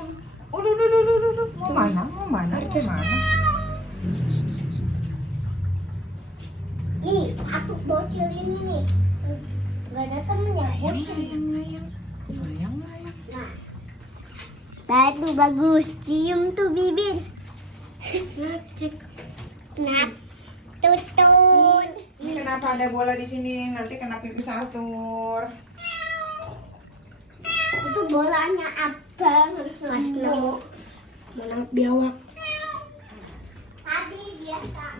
kencang. Udah. Mau mana? Mau mana? Nih, aku bocil ini nih. Gak ada temennya. Layang. Nah, batu bagus. Cium tuh bibir. Nah, tutun. Ini kenapa ada bola di sini? Nanti kena pipis Arthur. Itu bolanya abang harus nemu. Menang biawak. Tadi biasa.